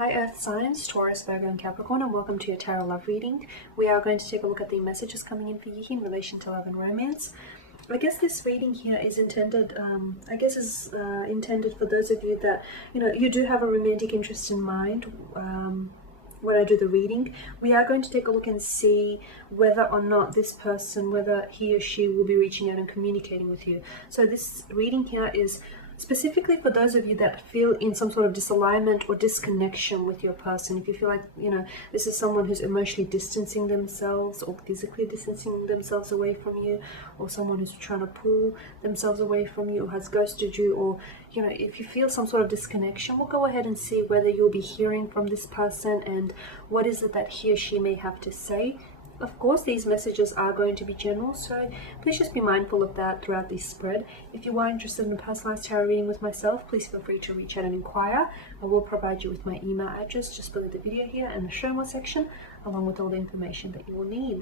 Hi Earth Signs, Taurus, Virgo and Capricorn, and welcome to your Tarot Love reading. We are going to take a look at the messages coming in for you in relation to love and romance. I guess this reading here is intended, intended for those of you that, you do have a romantic interest in mind. When I do the reading, we are going to take a look and see whether or not this person, whether he or she will be reaching out and communicating with you. So this reading here is specifically for those of you that feel in some sort of disalignment or disconnection with your person. If you feel like, this is someone who's emotionally distancing themselves or physically distancing themselves away from you, or someone who's trying to pull themselves away from you or has ghosted you, or, if you feel some sort of disconnection, we'll go ahead and see whether you'll be hearing from this person and what is it that he or she may have to say. Of course, these messages are going to be general, so please just be mindful of that throughout this spread. If you are interested in a personalized tarot reading with myself, please feel free to reach out and inquire. I will provide you with my email address just below the video here in the show more section, along with all the information that you will need.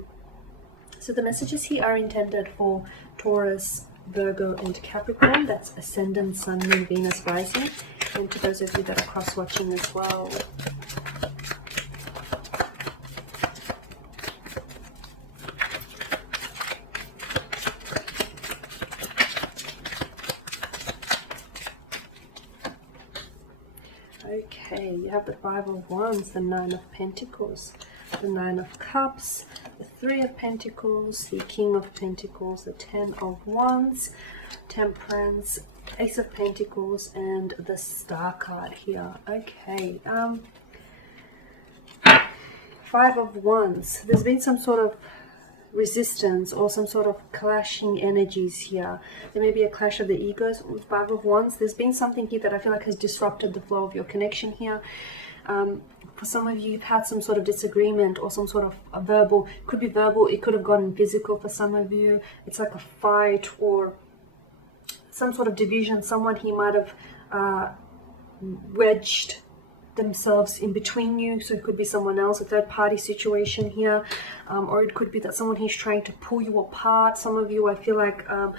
So the messages here are intended for Taurus, Virgo and Capricorn. That's Ascendant, Sun, Moon, Venus, Rising, and to those of you that are cross-watching as well. Okay, you have the Five of Wands, the Nine of Pentacles, the Nine of Cups, the Three of Pentacles, the King of Pentacles, the Ten of Wands, Temperance, Ace of Pentacles, and the Star card here. Okay, Five of Wands. There's been some sort of resistance or some sort of clashing energies here. There may be a clash of the egos with Five of Wands. There's been something here that I feel like has disrupted the flow of your connection here. For some of you, you've had some sort of disagreement or some sort of a verbal, could be verbal, it could have gotten physical for some of you. It's like a fight or some sort of division. Someone he might have wedged themselves in between you, so it could be someone else, a third party situation here, or it could be that someone he's trying to pull you apart. Some of you, I feel like, are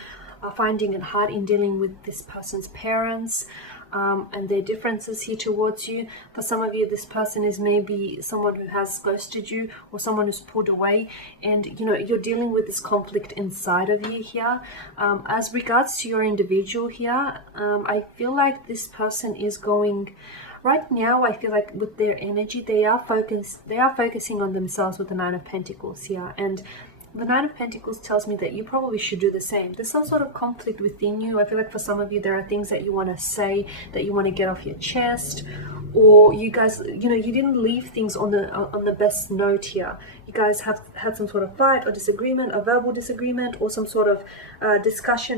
finding it hard in dealing with this person's parents and their differences here towards you. For some of you, this person is maybe someone who has ghosted you or someone who's pulled away, and you're dealing with this conflict inside of you here. As regards to your individual here, I feel like this person is going right now, I feel like with their energy, they are focusing on themselves with the Nine of Pentacles here. And the Nine of Pentacles tells me that you probably should do the same. There's some sort of conflict within you. I feel like for some of you, there are things that you want to say, that you want to get off your chest, or you guys, you didn't leave things on the best note here. You guys have had some sort of fight or disagreement, a verbal disagreement, or some sort of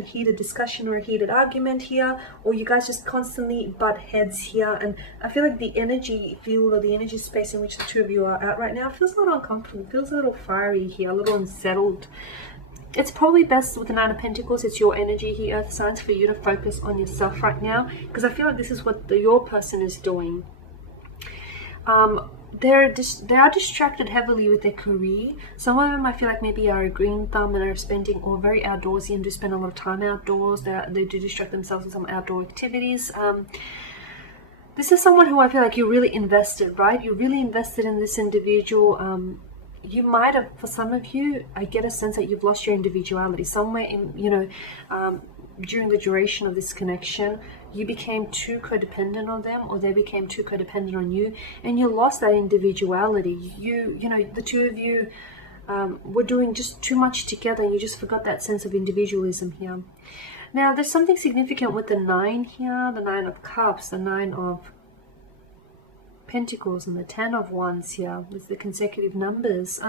heated discussion or a heated argument here, or you guys just constantly butt heads here. And I feel like the energy field or the energy space in which the two of you are at right now feels a little uncomfortable, feels a little fiery here, a little unsettled. It's probably best with the Nine of Pentacles, it's your energy here, Earth Signs, for you to focus on yourself right now, because I feel like this is what your person is doing. They are distracted heavily with their career. Some of them, I feel like, maybe are a green thumb and are spending, or very outdoorsy and do spend a lot of time outdoors. They do distract themselves with some outdoor activities. This is someone who I feel like you really invested, right? You really invested in this individual. You might have, for some of you, I get a sense that you've lost your individuality somewhere in, during the duration of this connection. You became too codependent on them, or they became too codependent on you, and you lost that individuality. The two of you were doing just too much together, and you just forgot that sense of individualism here. Now, there's something significant with the Nine here, the Nine of Cups, the Nine of Pentacles, and the Ten of Wands here with the consecutive numbers.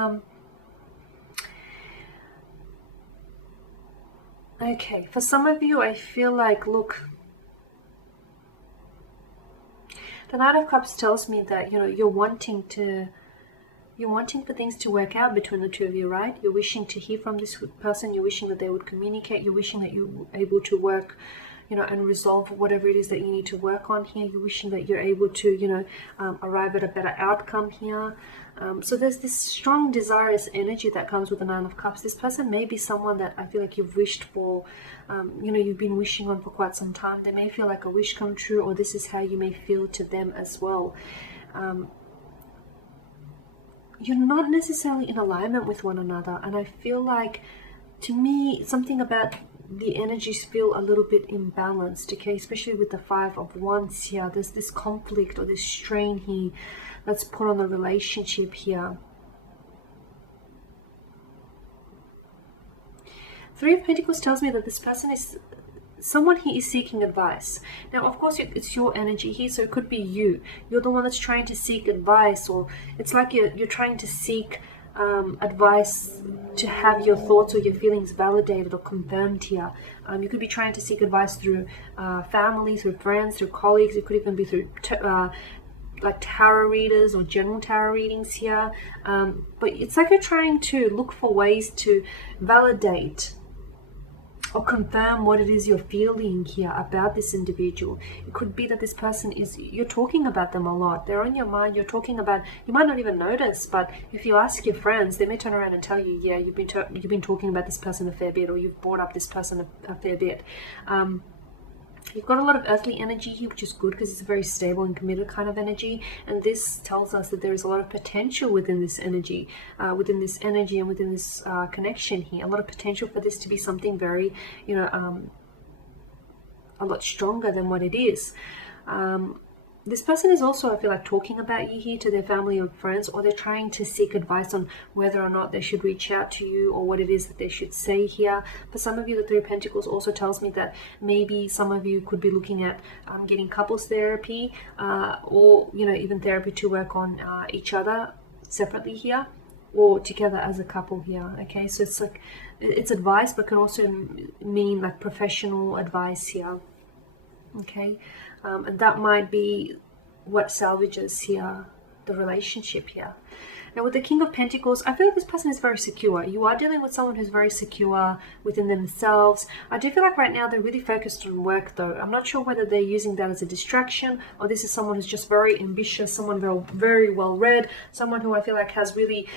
Okay, for some of you, I feel like, look, the Knight of Cups tells me that, you're wanting for things to work out between the two of you, right? You're wishing to hear from this person. You're wishing that they would communicate. You're wishing that you're able to work, and resolve whatever it is that you need to work on here. You're wishing that you're able to, arrive at a better outcome here. So there's this strong, desirous energy that comes with the Nine of Cups. This person may be someone that I feel like you've wished for, you've been wishing on for quite some time. They may feel like a wish come true, or this is how you may feel to them as well. you're not necessarily in alignment with one another. And I feel like, to me, something about the energies feel a little bit imbalanced, okay, especially with the Five of Wands here. There's this conflict or this strain here that's put on the relationship here. Three of Pentacles tells me that this person is someone here is seeking advice. Now, of course, it's your energy here, so it could be you. You're the one that's trying to seek advice, or it's like you're trying to seek advice to have your thoughts or your feelings validated or confirmed here. You could be trying to seek advice through family, through friends, through colleagues. It could even be through like tarot readers or general tarot readings here. But it's like you're trying to look for ways to validate or confirm what it is you're feeling here about this individual. It could be that this person is, you're talking about them a lot. They're on your mind. You're talking about, you might not even notice, but if you ask your friends, they may turn around and tell you, yeah, you've been talking about this person a fair bit, or you've brought up this person a fair bit. You've got a lot of earthly energy here, which is good because it's a very stable and committed kind of energy. And this tells us that there is a lot of potential within this energy, and within this connection here. A lot of potential for this to be something very, a lot stronger than what it is. This person is also, I feel like, talking about you here to their family or friends, or they're trying to seek advice on whether or not they should reach out to you or what it is that they should say here. For some of you, the Three of Pentacles also tells me that maybe some of you could be looking at getting couples therapy, or, even therapy to work on each other separately here, or together as a couple here. Okay, so it's like, it's advice, but can also mean like professional advice here. Okay, and that might be what salvages here the relationship here. Now, with the King of Pentacles, I feel like this person is very secure. You are dealing with someone who's very secure within themselves. I do feel like right now they're really focused on work, though. I'm not sure whether they're using that as a distraction, or this is someone who's just very ambitious, someone very well read, someone who I feel like has really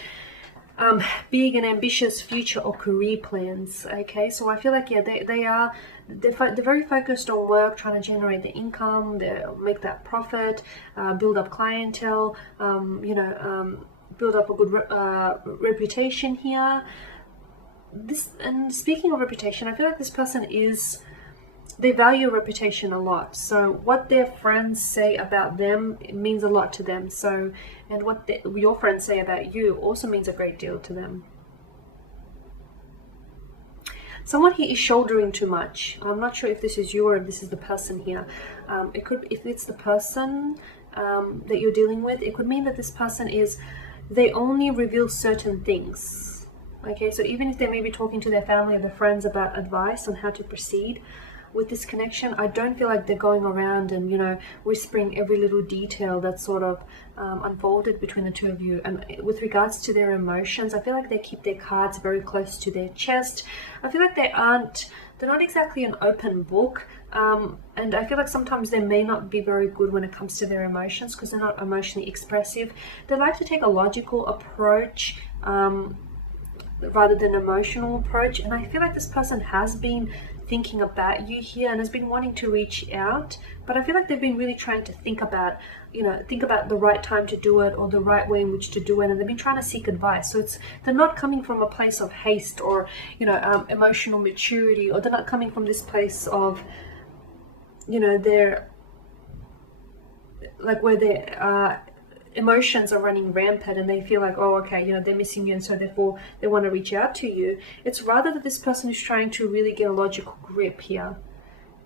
big and ambitious future or career plans. Okay, so I feel like, yeah, they're very focused on work, trying to generate the income, make that profit, build up clientele, build up a good reputation here. And speaking of reputation, I feel like this person they value reputation a lot. So what their friends say about them, it means a lot to them. So, and what your friends say about you also means a great deal to them. Someone here is shouldering too much. I'm not sure if this is you or if this is the person here. It could, if it's the person that you're dealing with, it could mean that this person they only reveal certain things. Okay, so even if they may be talking to their family or their friends about advice on how to proceed with this connection, I don't feel like they're going around and, whispering every little detail that's sort of unfolded between the two of you. And with regards to their emotions, I feel like they keep their cards very close to their chest. I feel like they're not exactly an open book. And I feel like sometimes they may not be very good when it comes to their emotions because they're not emotionally expressive. They like to take a logical approach rather than an emotional approach. And I feel like this person has been thinking about you here and has been wanting to reach out, but I feel like they've been really trying to think about the right time to do it or the right way in which to do it, and they've been trying to seek advice. So they're not coming from a place of haste or emotional maturity, or they're not coming from this place of they're like where their emotions are running rampant and they feel like, oh, okay, they're missing you, and so therefore they want to reach out to you. It's rather that this person is trying to really get a logical grip here.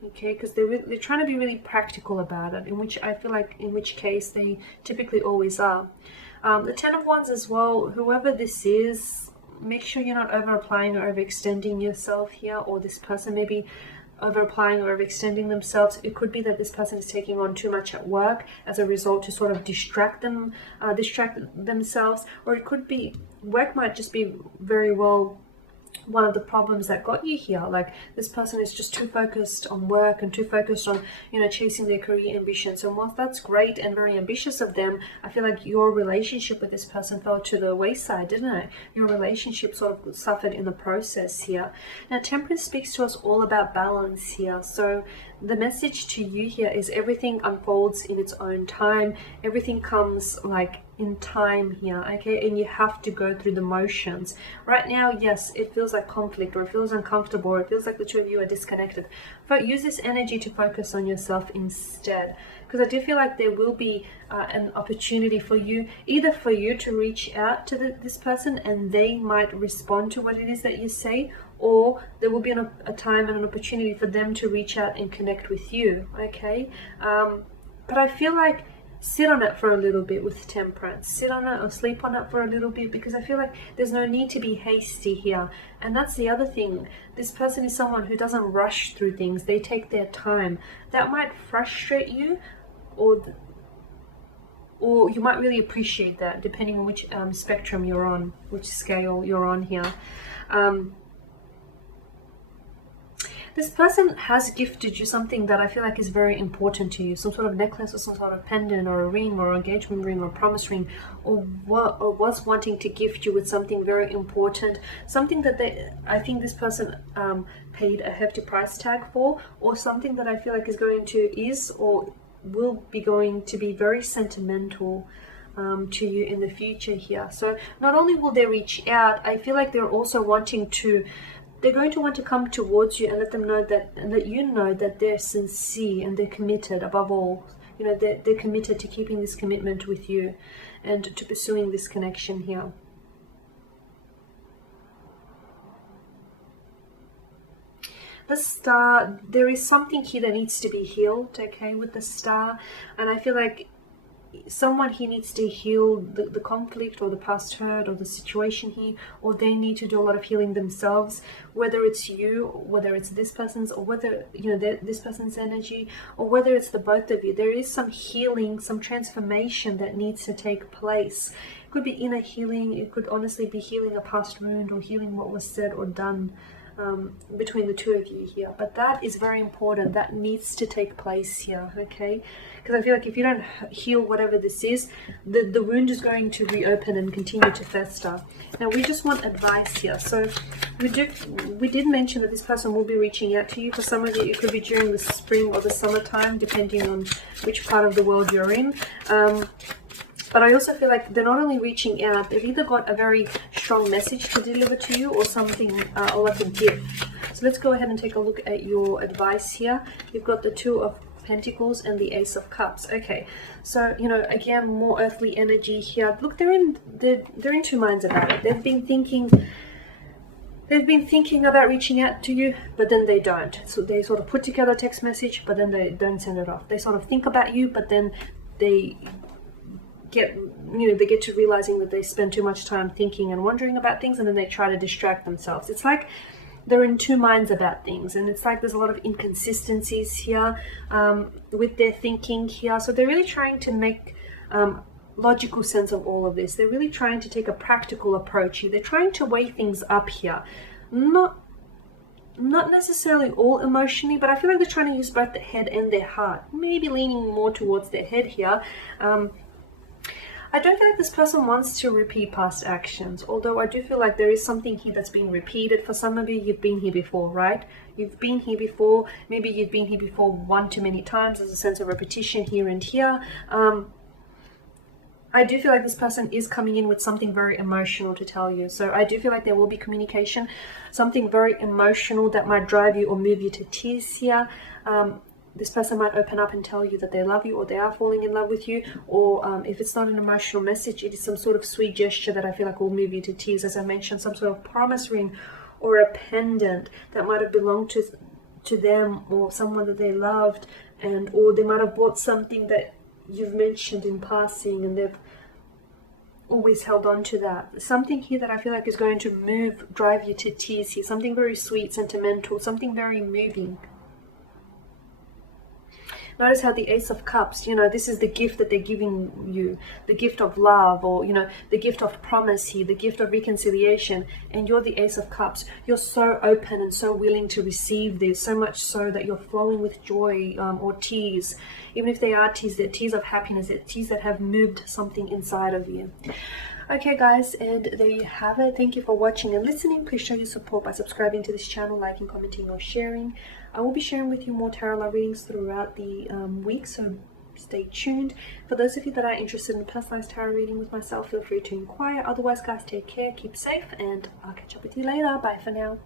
Okay, because they're trying to be really practical about it, in which case they typically always are. The Ten of Wands as well, whoever this is, make sure you're not over applying or overextending yourself here, or this person may be over applying or overextending themselves. It could be that this person is taking on too much at work as a result to sort of distract themselves, or it could be work might just be very well one of the problems that got you here. Like this person is just too focused on work and too focused on chasing their career ambitions, and whilst that's great and very ambitious of them, I feel like your relationship with this person fell to the wayside, didn't it? Your relationship sort of suffered in the process here. Now Temperance speaks to us all about balance here. So the message to you here is everything unfolds in its own time. Everything comes like in time here, okay? And you have to go through the motions. Right now, yes, it feels like conflict, or it feels uncomfortable, or it feels like the two of you are disconnected. But use this energy to focus on yourself instead. Because I do feel like there will be an opportunity for you, either for you to reach out to this person and they might respond to what it is that you say, or there will be a time and an opportunity for them to reach out and connect with you, okay? But I feel like sit on it for a little bit with Temperance. Sit on it or sleep on it for a little bit, because I feel like there's no need to be hasty here. And that's the other thing. This person is someone who doesn't rush through things. They take their time. That might frustrate you, or you might really appreciate that, depending on which spectrum you're on, which scale you're on here. This person has gifted you something that I feel like is very important to you, some sort of necklace or some sort of pendant or a ring or engagement ring or promise ring, or was wanting to gift you with something very important, something that I think this person paid a hefty price tag for, or something that I feel like will be going to be very sentimental to you in the future here. So not only will they reach out, I feel like they're also they're going to want to come towards you and let them know that you know that they're sincere and they're committed. Above all, you know, they're committed to keeping this commitment with you and to pursuing this connection here. The Star, there is something here that needs to be healed, okay, with the Star. And I feel like someone here needs to heal the conflict or the past hurt or the situation here, or they need to do a lot of healing themselves, whether it's you, whether it's this person's, or whether, you know, this person's energy, or whether it's the both of you. There is some healing, some transformation that needs to take place. It could be inner healing. It could honestly be healing a past wound or healing what was said or done between the two of you here. But that is very important. That needs to take place here, okay? Because I feel like if you don't heal whatever this is, the wound is going to reopen and continue to fester. Now we just want advice here. So we did mention that this person will be reaching out to you. For some of you, it could be during the spring or the summertime, depending on which part of the world you're in. But I also feel like they're not only reaching out, they've either got a very strong message to deliver to you or something, or like a gift. So let's go ahead and take a look at your advice here. You've got the Two of Pentacles and the Ace of Cups. Okay, so, you know, again, more earthly energy here. Look, they're in two minds about it. They've been thinking about reaching out to you, but then they don't. So they sort of put together a text message, but then they don't send it off. They sort of think about you, but then they get to realizing that they spend too much time thinking and wondering about things, and then they try to distract themselves. It's like they're in two minds about things, and it's like there's a lot of inconsistencies here with their thinking here. So they're really trying to make logical sense of all of this. They're really trying to take a practical approach here. They're trying to weigh things up here, not necessarily all emotionally, but I feel like they're trying to use both the head and their heart, maybe leaning more towards their head here. I don't feel like this person wants to repeat past actions, although I do feel like there is something here that's being repeated. For some of you, you've been here before, right? You've been here before. Maybe you've been here before one too many times. There's a sense of repetition here and here. I do feel like this person is coming in with something very emotional to tell you. So I do feel like there will be communication, something very emotional that might drive you or move you to tears here. This person might open up and tell you that they love you, or they are falling in love with you, or if it's not an emotional message, it is some sort of sweet gesture that I feel like will move you to tears. As I mentioned, some sort of promise ring or a pendant that might have belonged to them or someone that they loved, or they might have bought something that you've mentioned in passing and they've always held on to that. Something here that I feel like is going to drive you to tears here, something very sweet, sentimental, something very moving. Notice how the Ace of Cups, you know, this is the gift that they're giving you, the gift of love, or, you know, the gift of promise here, the gift of reconciliation, and you're the Ace of Cups. You're so open and so willing to receive this, so much so that you're flowing with joy or tears. Even if they are tears, they're tears of happiness, they're tears that have moved something inside of you. Okay guys, and there you have it. Thank you for watching and listening. Please show your support by subscribing to this channel, liking, commenting or sharing. I will be sharing with you more tarot love readings throughout the week, so stay tuned. For those of you that are interested in a personalized tarot reading with myself, feel free to inquire. Otherwise, guys, take care, keep safe, and I'll catch up with you later. Bye for now.